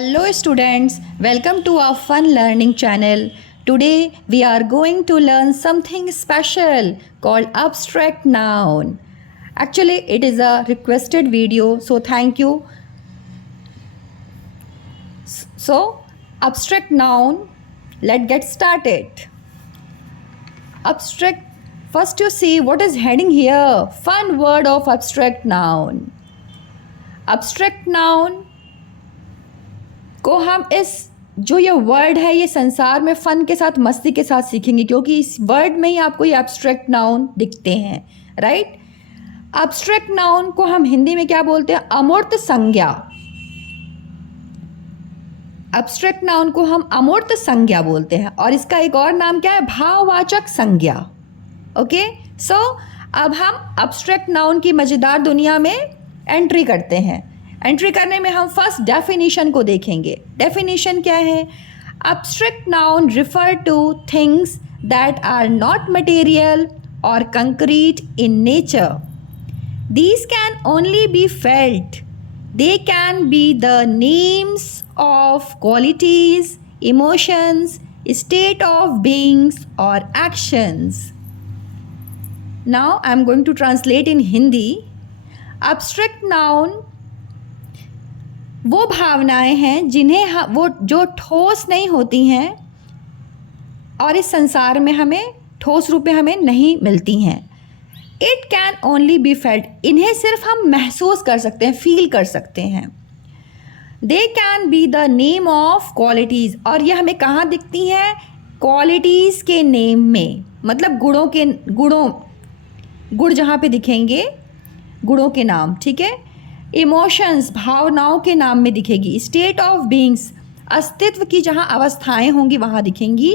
Hello students, welcome to our fun learning channel. Today we are going to learn something special called abstract noun. Actually it is a requested video, so thank you. So abstract noun, let's get started. Abstract, first you see what is heading here. Fun word of abstract noun. Abstract noun को हम इस जो ये word है ये संसार में फ़न के साथ मस्ती के साथ सीखेंगे, क्योंकि इस वर्ड में ही आपको ये एब्स्ट्रैक्ट नाउन दिखते हैं, राइट। एब्स्ट्रैक्ट नाउन को हम हिंदी में क्या बोलते हैं? अमूर्त संज्ञा। एब्स्ट्रैक्ट नाउन को हम अमूर्त संज्ञा बोलते हैं, और इसका एक और नाम क्या है? भाववाचक संज्ञा। ओके, सो अब हम एब्स्ट्रैक्ट नाउन की मज़ेदार दुनिया में एंट्री करते हैं। एंट्री करने में हम फर्स्ट डेफिनेशन को देखेंगे। डेफिनेशन क्या है? Abstract noun refer to things that are not material और concrete in nature. These can only be felt. They can be the names of qualities, emotions, state of beings और actions. Now I am going to translate in Hindi. Abstract noun वो भावनाएं हैं जिन्हें वो जो ठोस नहीं होती हैं और इस संसार में हमें ठोस रूप में हमें नहीं मिलती हैं। It can only be felt, इन्हें सिर्फ हम महसूस कर सकते हैं, फील कर सकते हैं। दे can be the name of qualities, और ये हमें कहाँ दिखती हैं? क्वालिटीज़ के नेम में, मतलब गुण जहाँ पे दिखेंगे, गुणों के नाम, ठीक है। इमोशंस, भावनाओं के नाम में दिखेगी। स्टेट ऑफ बीइंग्स, अस्तित्व की जहाँ अवस्थाएं होंगी वहाँ दिखेंगी।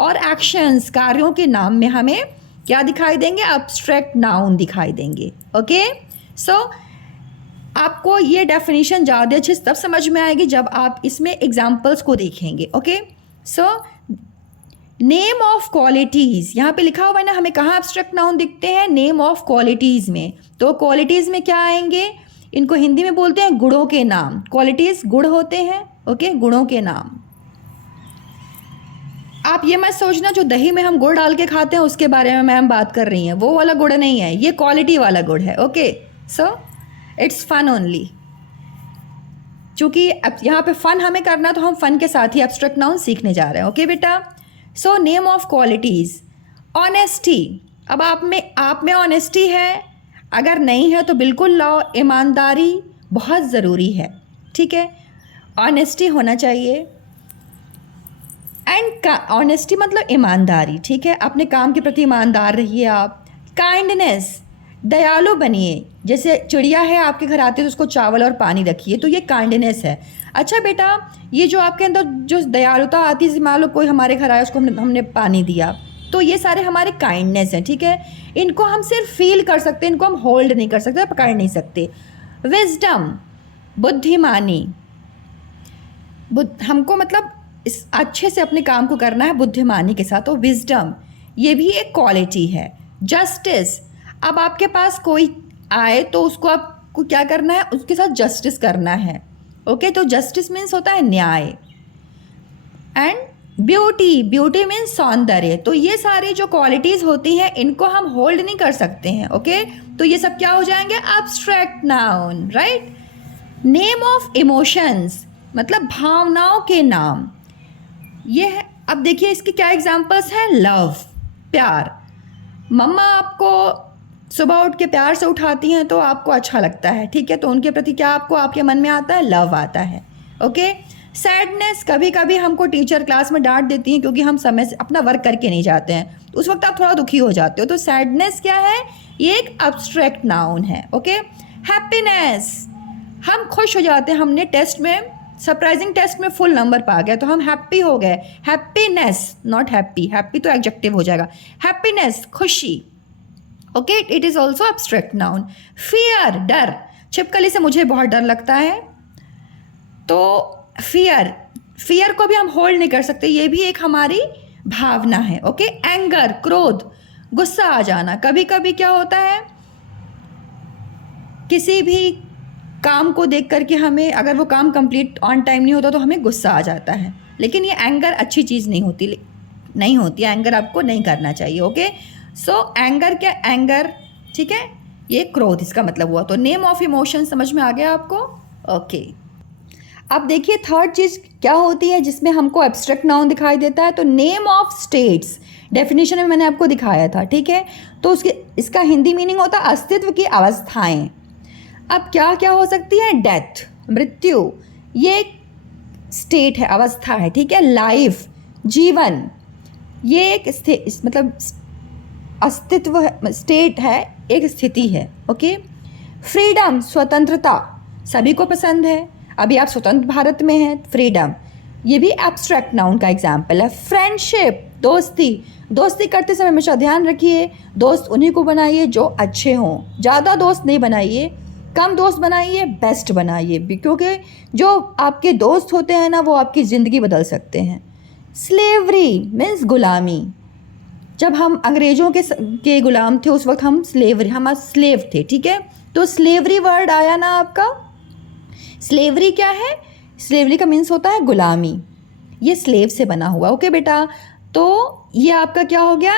और एक्शंस, कार्यों के नाम में हमें क्या दिखाई देंगे? एब्स्ट्रैक्ट नाउन दिखाई देंगे। ओके, सो आपको ये डेफिनेशन ज़्यादा अच्छे तब समझ में आएगी जब आप इसमें एग्जाम्पल्स को देखेंगे। Okay, so name of qualities, यहाँ पे लिखा हुआ है ना, हमें कहाँ एब्स्ट्रैक्ट नाउन दिखते हैं? नेम ऑफ क्वालिटीज़ में। तो क्वालिटीज़ में क्या आएंगे? इनको हिंदी में बोलते हैं गुणों के नाम। क्वालिटीज़ गुण होते हैं, ओके, गुणों के नाम। आप ये मत सोचना जो दही में हम गुड़ डाल के खाते हैं उसके बारे में मैम बात कर रही हैं, वो वाला गुड़ नहीं है, ये क्वालिटी वाला गुड़ है। Okay, so it's fun only. चूँकि यहाँ पे फ़न हमें करना, तो हम फ़न के साथ ही एब्स्ट्रैक्ट नाउन सीखने जा रहे हैं। ओके बेटा, so name of qualities. Honesty, अब आप में ऑनेस्टी है? अगर नहीं है तो बिल्कुल लाओ। ईमानदारी बहुत ज़रूरी है, ठीक है, ऑनेस्टी होना चाहिए। एंड ऑनेस्टी मतलब ईमानदारी, ठीक है, अपने काम के प्रति ईमानदार रहिए आप। काइंडनेस, दयालु बनिए। जैसे चिड़िया है आपके घर आती है तो उसको चावल और पानी रखिए, तो ये काइंडनेस है। अच्छा बेटा, ये जो आपके अंदर जो दयालुता आती है, मान लो कोई हमारे घर आया, उसको हमने पानी दिया, तो ये सारे हमारे काइंडनेस हैं, ठीक है। इनको हम सिर्फ फील कर सकते हैं, इनको हम होल्ड नहीं कर सकते, पकड़ नहीं सकते। विजडम, बुद्धिमानी, हमको मतलब इस अच्छे से अपने काम को करना है बुद्धिमानी के साथ, तो विजडम ये भी एक क्वालिटी है। जस्टिस, अब आपके पास कोई आए तो उसको आपको क्या करना है? उसके साथ जस्टिस करना है। ओके, तो जस्टिस मीन्स होता है न्याय। एंड ब्यूटी, ब्यूटी मीन्स सौंदर्य। तो ये सारी जो क्वालिटीज़ होती हैं इनको हम होल्ड नहीं कर सकते हैं। ओके, तो ये सब क्या हो जाएंगे? Abstract noun, right. Name of emotions मतलब भावनाओं के नाम। ये है, अब देखिए इसके क्या एग्जांपल्स हैं? लव, प्यार। मम्मा आपको सुबह उठ के प्यार से उठाती हैं तो आपको अच्छा लगता है, ठीक है, तो उनके प्रति क्या आपको आपके मन में आता है? लव आता है। ओके, सैडनेस, कभी कभी हमको टीचर क्लास में डांट देती हैं क्योंकि हम समय से अपना वर्क करके नहीं जाते हैं, तो उस वक्त आप थोड़ा दुखी हो जाते हो, तो सैडनेस क्या है? ये एक एब्स्ट्रैक्ट नाउन है। ओके, हैप्पीनेस, हम खुश हो जाते हैं, हमने टेस्ट में सरप्राइजिंग टेस्ट में फुल नंबर पा गया तो हम हैप्पी हो गए। हैप्पीनेस, नॉट हैप्पी, हैप्पी तो एडजेक्टिव हो जाएगा। हैप्पीनेस, खुशी। Okay, it is also abstract noun. Fear, डर, छिपकली से मुझे बहुत डर लगता है, तो फियर को भी हम होल्ड नहीं कर सकते, ये भी एक हमारी भावना है। ओके, एंगर, क्रोध, गुस्सा आ जाना। कभी कभी क्या होता है, किसी भी काम को देख करके हमें, अगर वो काम कंप्लीट ऑन टाइम नहीं होता तो हमें गुस्सा आ जाता है। लेकिन ये एंगर अच्छी चीज़ नहीं होती एंगर आपको नहीं करना चाहिए। ओके, सो एंगर क्या, एंगर ठीक है, ये क्रोध इसका मतलब हुआ। तो नेम ऑफ इमोशन समझ में आ गया आपको? ओके, अब देखिए थर्ड चीज़ क्या होती है जिसमें हमको एब्स्ट्रैक्ट नाउन दिखाई देता है। तो नेम ऑफ स्टेट्स, डेफिनेशन में मैंने आपको दिखाया था, ठीक है। तो इसका हिंदी मीनिंग होता है अस्तित्व की अवस्थाएं। अब क्या क्या हो सकती है? डेथ, मृत्यु, ये एक स्टेट है, अवस्था है, ठीक है। लाइफ, जीवन, ये एक मतलब अस्तित्व है, स्टेट है, एक स्थिति है। ओके, फ्रीडम, स्वतंत्रता, सभी को पसंद है। अभी आप स्वतंत्र भारत में हैं, फ्रीडम, ये भी एब्स्ट्रैक्ट नाउन का एग्जाम्पल है। फ्रेंडशिप, दोस्ती करते समय हमेशा ध्यान रखिए दोस्त उन्हीं को बनाइए जो अच्छे हों। ज़्यादा दोस्त नहीं बनाइए, कम दोस्त बनाइए, बेस्ट बनाइए, क्योंकि जो आपके दोस्त होते हैं ना वो आपकी ज़िंदगी बदल सकते हैं। स्लेवरी मीन्स गुलामी, जब हम अंग्रेज़ों के गुलाम थे उस वक्त हम स्लेव थे, ठीक है। तो स्लेवरी वर्ड आया ना आपका। स्लेवरी क्या है? स्लेवरी का मीन्स होता है गुलामी, ये स्लेव से बना हुआ। ओके बेटा, तो ये आपका क्या हो गया?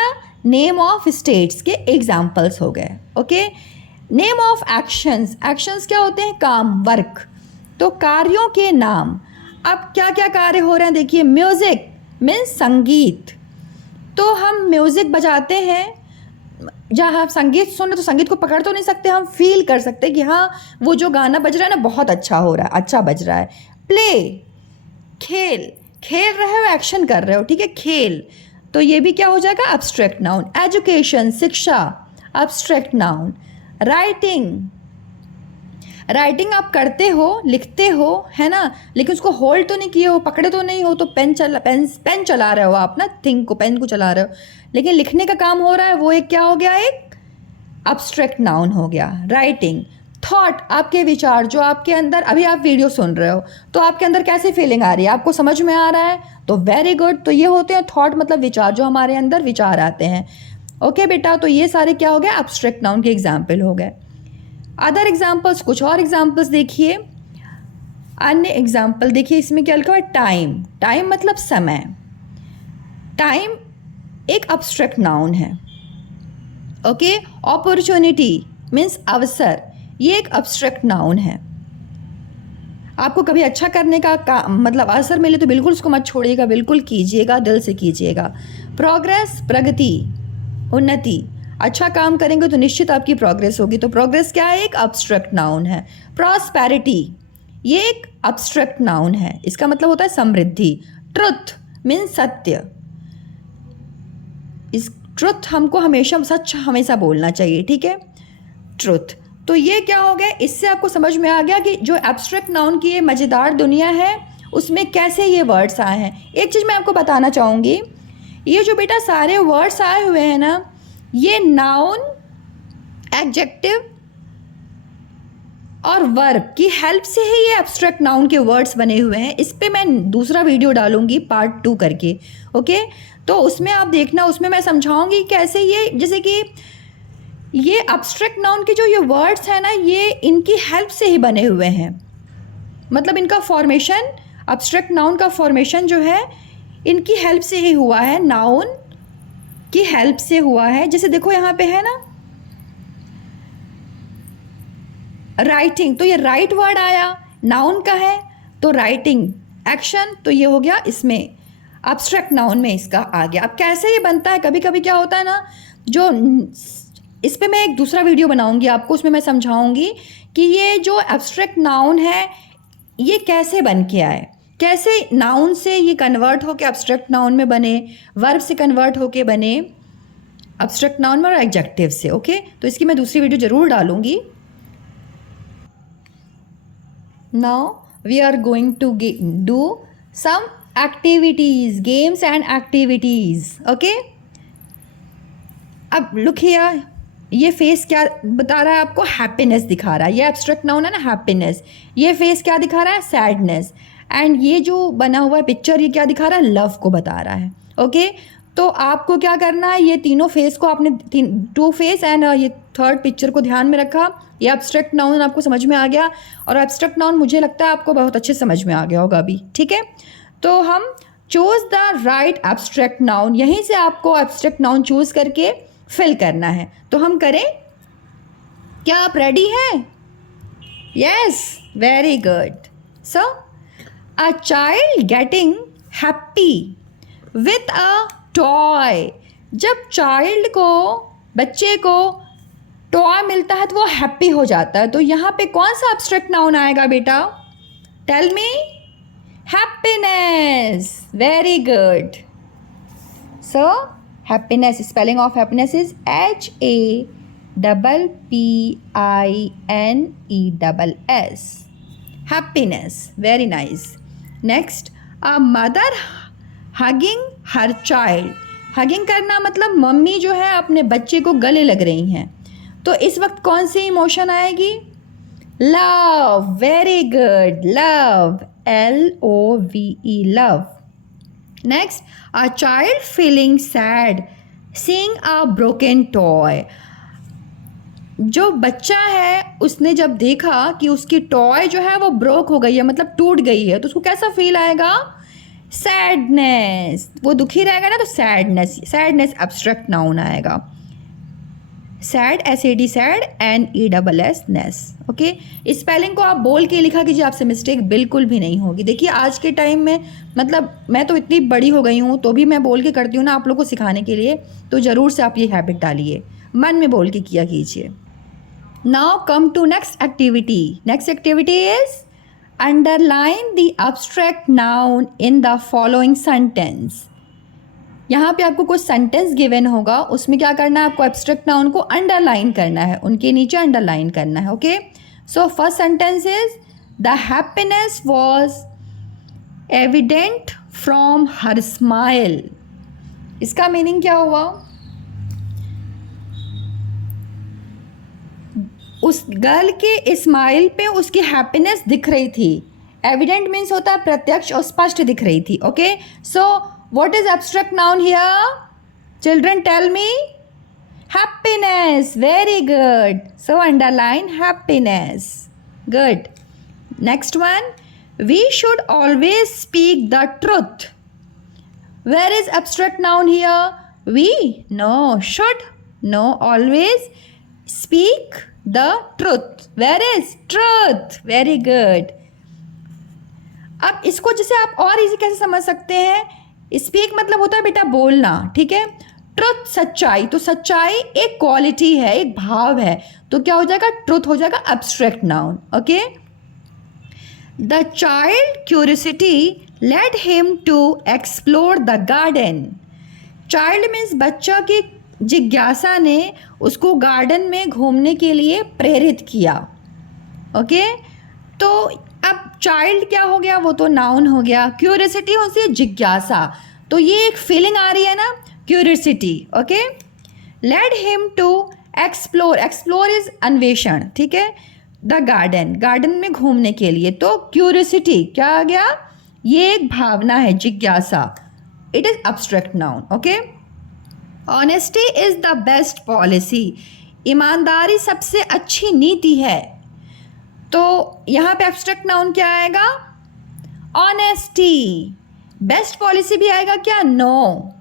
नेम ऑफ स्टेट्स के एग्जाम्पल्स हो गए। Okay, name of actions, actions क्या होते हैं? काम, वर्क, तो कार्यों के नाम। अब क्या क्या कार्य हो रहे हैं देखिए। म्यूज़िक मीन्स संगीत, तो हम म्यूज़िक बजाते हैं, जहाँ आप संगीत सुन रहे तो संगीत को पकड़ तो नहीं सकते, हम फील कर सकते हैं कि हाँ वो जो गाना बज रहा है ना बहुत अच्छा हो रहा है, अच्छा बज रहा है। प्ले, खेल रहे हो, एक्शन कर रहे हो, ठीक है, खेल, तो ये भी क्या हो जाएगा? Abstract noun. एजुकेशन, शिक्षा, एब्स्ट्रैक्ट नाउन। राइटिंग आप करते हो, लिखते हो, है ना, लेकिन उसको होल्ड तो नहीं किए हो, पकड़े तो नहीं हो, तो पेन चला रहे हो आप ना, पेन को चला रहे हो, लेकिन लिखने का काम हो रहा है, वो एक क्या हो गया? एक एब्स्ट्रैक्ट नाउन हो गया। राइटिंग, थॉट, आपके विचार, जो आपके अंदर, अभी आप वीडियो सुन रहे हो तो आपके अंदर कैसे फीलिंग आ रही है, आपको समझ में आ रहा है, तो वेरी गुड। तो ये होते हैं थॉट, मतलब विचार, जो हमारे अंदर विचार आते हैं। ओके बेटा, तो ये सारे क्या हो गए? एब्स्ट्रैक्ट नाउन के एग्जाम्पल हो गए। अदर एग्जाम्पल्स, कुछ और एग्जाम्पल्स देखिए। अन्य एग्जाम्पल देखिए, इसमें क्या लिखा हुआ है? टाइम मतलब समय। टाइम एक एब्स्ट्रैक्ट नाउन है। ओके, अपॉर्चुनिटी मीन्स अवसर, ये एक एब्स्ट्रैक्ट नाउन है। आपको कभी अच्छा करने का मतलब अवसर मिले तो बिल्कुल उसको मत छोड़िएगा, बिल्कुल कीजिएगा, दिल से कीजिएगा। प्रोग्रेस, प्रगति, उन्नति, अच्छा काम करेंगे तो निश्चित आपकी प्रोग्रेस होगी, तो प्रोग्रेस क्या है? एक एब्स्ट्रैक्ट नाउन है। प्रॉस्पेरिटी, ये एक एब्स्ट्रैक्ट नाउन है, इसका मतलब होता है समृद्धि। ट्रुथ मीन्स सत्य, इस ट्रुथ हमको हमेशा सच हमेशा बोलना चाहिए, ठीक है, ट्रुथ। तो ये क्या हो गया? इससे आपको समझ में आ गया कि जो एब्स्ट्रैक्ट नाउन की ये मज़ेदार दुनिया है उसमें कैसे ये वर्ड्स आए हैं। एक चीज़ मैं आपको बताना चाहूँगी, ये जो बेटा सारे वर्ड्स आए हुए हैं ना, ये नाउन, एडजेक्टिव और वर्ब की हेल्प से ही ये एब्स्ट्रैक्ट नाउन के वर्ड्स बने हुए हैं। इस पे मैं दूसरा वीडियो डालूंगी पार्ट 2 करके। ओके, तो उसमें आप देखना, उसमें मैं समझाऊंगी कैसे ये, जैसे कि ये एब्स्ट्रैक्ट नाउन के जो ये वर्ड्स हैं ना, ये इनकी हेल्प से ही बने हुए हैं, मतलब इनका फॉर्मेशन, एब्स्ट्रैक्ट नाउन का फॉर्मेशन जो है इनकी हेल्प से ही हुआ है, नाउन की हेल्प से हुआ है। जैसे देखो यहाँ पे है ना राइटिंग, तो ये राइट वर्ड आया, नाउन का है, तो राइटिंग। एक्शन, तो ये हो गया इसमें एब्स्ट्रैक्ट नाउन में इसका आ गया। अब कैसे ये बनता है, कभी कभी क्या होता है ना, जो इस पे मैं एक दूसरा वीडियो बनाऊंगी आपको, उसमें मैं समझाऊंगी कि ये जो एब्स्ट्रैक्ट नाउन है ये कैसे बन के आए, कैसे नाउन से ये कन्वर्ट होके एब्स्ट्रैक्ट नाउन में बने, वर्ब से कन्वर्ट होके बने एब्स्ट्रैक्ट नाउन में और एडजेक्टिव से। ओके, तो इसकी मैं दूसरी वीडियो ज़रूर डालूंगी। Now we are going to do some activities, games and activities. Okay, अब लुक हियर, ये फेस क्या बता रहा है आपको? हैप्पीनेस दिखा रहा है, ये एब्स्ट्रैक्ट नाउन है ना, हैप्पीनेस। ये फेस क्या दिखा रहा है? सैडनेस। एंड ये जो बना हुआ है पिक्चर, ये क्या दिखा रहा है? लव को बता रहा है। ओके, तो आपको क्या करना है, ये तीनों फेस को आपने 2 फेस एंड ये थर्ड पिक्चर को ध्यान में रखा, ये एब्स्ट्रैक्ट नाउन आपको समझ में आ गया, और एब्स्ट्रैक्ट नाउन मुझे लगता है आपको बहुत अच्छे समझ में आ गया होगा अभी, ठीक है। तो हम choose the right abstract noun, यहीं से आपको एब्स्ट्रैक्ट नाउन चूज़ करके फिल करना है। तो हम करें, क्या आप रेडी हैं? Yes, very good. So a child getting happy with a toy, जब चाइल्ड को, बच्चे को टॉय मिलता है तो वो हैप्पी हो जाता है। तो यहाँ पे कौन सा एब्स्ट्रैक्ट नाउन आएगा बेटा? Tell me. Happiness, very good. So happiness, spelling of happiness is HAPPINESS, happiness, very nice. Next, a mother hugging her child, hugging करना मतलब मम्मी जो है अपने बच्चे को गले लग रही हैं, तो इस वक्त कौन सी इमोशन आएगी? Love, very good, love, LOVE, love. Next, a child feeling sad seeing a broken toy, जो बच्चा है उसने जब देखा कि उसकी टॉय जो है वो ब्रोक हो गई है, मतलब टूट गई है, तो उसको कैसा फील आएगा? सैडनेस, वो दुखी रहेगा ना, तो सैडनेस, सैडनेस एब्स्ट्रैक्ट नाउन आएगा। सैड, SAD, सैड, NESS, नेस। ओके, इस स्पेलिंग को आप बोल के लिखा कीजिए, आपसे मिस्टेक बिल्कुल भी नहीं होगी। देखिए आज के टाइम में, मतलब मैं तो इतनी बड़ी हो गई हूँ तो भी मैं बोल के करती हूँ ना आप लोग को सिखाने के लिए, तो ज़रूर से आप ये हैबिट डालिए, मन में बोल के किया कीजिए। Now come to next activity. Next activity is underline the abstract noun in the following sentence. यहाँ पे आपको कुछ सेंटेंस गिवन होगा, उसमें क्या करना है, आपको एब्स्ट्रैक्ट नाउन को अंडरलाइन करना है, उनके नीचे अंडरलाइन करना है। Okay, so first sentence is the happiness was evident from her smile. इसका मीनिंग क्या हुआ? उस गर्ल के स्माइल पे उसकी हैप्पीनेस दिख रही थी। एविडेंट मीन्स होता है प्रत्यक्ष और स्पष्ट दिख रही थी। Okay, so what is abstract noun here? Children, tell me. Happiness, very good. So underline happiness. Good. Next one, we should always speak the truth. Where is abstract noun here? We? No. Should? No. Always speak the truth. Where is truth? Very good. अब इसको जैसे आप और easy कैसे समझ सकते हैं? Speak मतलब होता है बेटा बोलना, ठीक है। ट्रुथ, सच्चाई, तो सच्चाई एक क्वालिटी है, एक भाव है, तो क्या हो जाएगा? ट्रुथ हो जाएगा abstract noun. Okay, the child curiosity led him to explore the garden. Child means बच्चा की जिज्ञासा ने उसको गार्डन में घूमने के लिए प्रेरित किया। ओके, तो अब चाइल्ड क्या हो गया? वो तो नाउन हो गया। क्यूरियोसिटी होती है जिज्ञासा, तो ये एक फीलिंग आ रही है ना, curiosity. Okay, led him to explore, explore is अन्वेषण, ठीक है। द गार्डन, गार्डन में घूमने के लिए, तो क्यूरियोसिटी क्या आ गया? ये एक भावना है, जिज्ञासा। It is abstract noun. Okay, honesty is the best policy, ईमानदारी सबसे अच्छी नीति है, तो यहाँ पे एब्स्ट्रैक्ट नाउन क्या आएगा? ऑनेस्टी। बेस्ट पॉलिसी भी आएगा क्या? नो।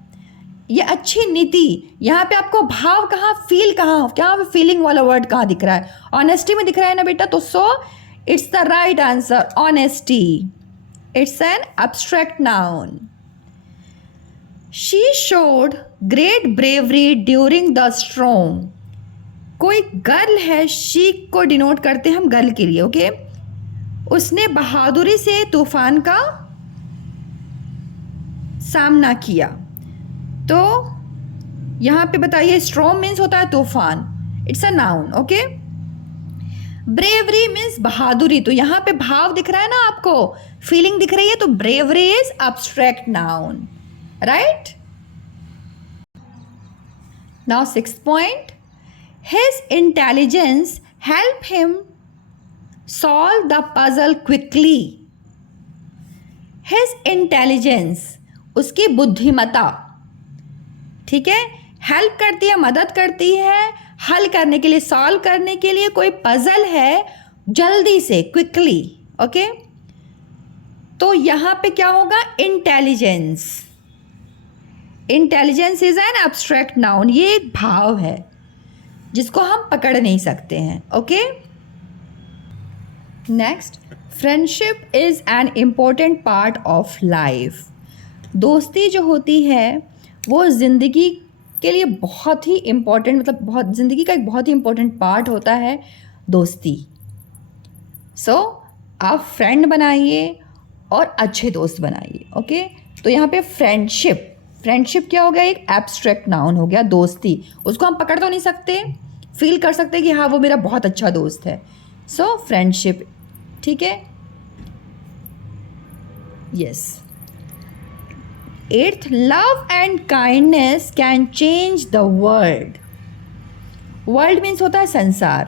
ये अच्छी नीति, यहाँ पे आपको भाव कहाँ, फील कहाँ, क्या फीलिंग वाला वर्ड कहाँ दिख रहा है? ऑनेस्टी में दिख रहा है ना बेटा, तो so it's the right answer, honesty. It's an abstract noun. She showed great bravery during the storm. कोई गर्ल है, शी को डिनोट करते हैं हम गर्ल के लिए। ओके, उसने बहादुरी से तूफान का सामना किया, तो यहाँ पे बताइए स्ट्रॉम मीन्स होता है तूफान, it's a noun. Okay, bravery means बहादुरी, तो यहाँ पे भाव दिख रहा है ना आपको, फीलिंग दिख रही है, तो bravery is abstract noun, right. Now 6th point, his intelligence help him solve the puzzle quickly. His intelligence, उसकी बुद्धिमत्ता, ठीक है, हेल्प करती है, मदद करती है हल करने के लिए, सॉल्व करने के लिए कोई पजल है जल्दी से, क्विकली, ओके। तो यहाँ पे क्या होगा, intelligence. Intelligence is an abstract noun, ये एक भाव है जिसको हम पकड़ नहीं सकते हैं, okay. Next, friendship is an important part of life. दोस्ती जो होती है वो ज़िंदगी के लिए बहुत ही इम्पोर्टेंट, मतलब बहुत ज़िंदगी का एक बहुत ही इम्पोर्टेंट पार्ट होता है दोस्ती। सो आप फ्रेंड बनाइए और अच्छे दोस्त बनाइए, ओके। तो यहाँ पे फ्रेंडशिप, फ्रेंडशिप क्या हो गया, एक एब्स्ट्रैक्ट नाउन हो गया, दोस्ती। उसको हम पकड़ तो नहीं सकते, फील कर सकते कि हाँ वो मेरा बहुत अच्छा दोस्त है। सो फ्रेंडशिप, ठीक है। Yes. 8th, love and kindness can change the world. World means होता है संसार।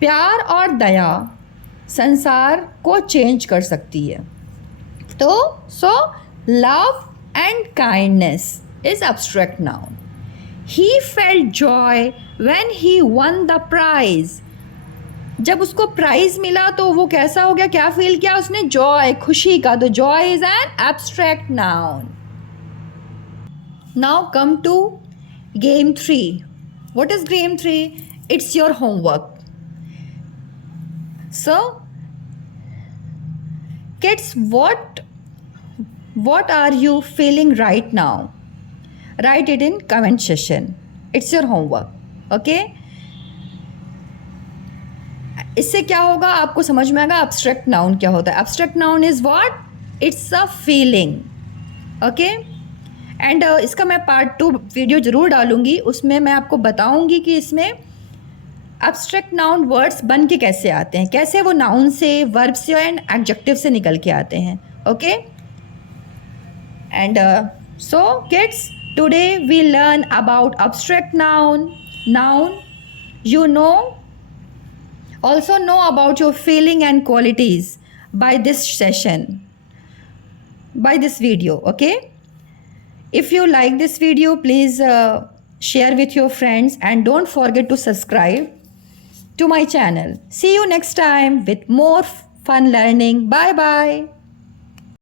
प्यार और दया संसार को चेंज कर सकती है। तो so love and kindness is abstract noun. He felt joy when he won the prize. जब उसको प्राइज मिला तो वो कैसा हो गया, क्या फील किया उसने, जॉय, खुशी का। तो joy is an abstract noun. Now come to game 3. What is game 3? It's your homework. So kids, what are you feeling right now? Write it in comment section. It's your homework, okay? इससे क्या होगा आपको समझ में आएगा abstract noun क्या होता है। Abstract noun is what, it's a feeling, okay. And इसका मैं पार्ट 2 वीडियो ज़रूर डालूंगी, उसमें मैं आपको बताऊंगी कि इसमें एब्स्ट्रैक्ट नाउन वर्ड्स बन के कैसे आते हैं, कैसे वो नाउन से, वर्ब से एंड एडजेक्टिव से निकल के आते हैं, okay. And so kids, today we learn about abstract noun. You also know about your feeling and qualities by this session, by this video, okay. If you like this video, please share with your friends and don't forget to subscribe to my channel. See you next time with more fun learning. Bye bye.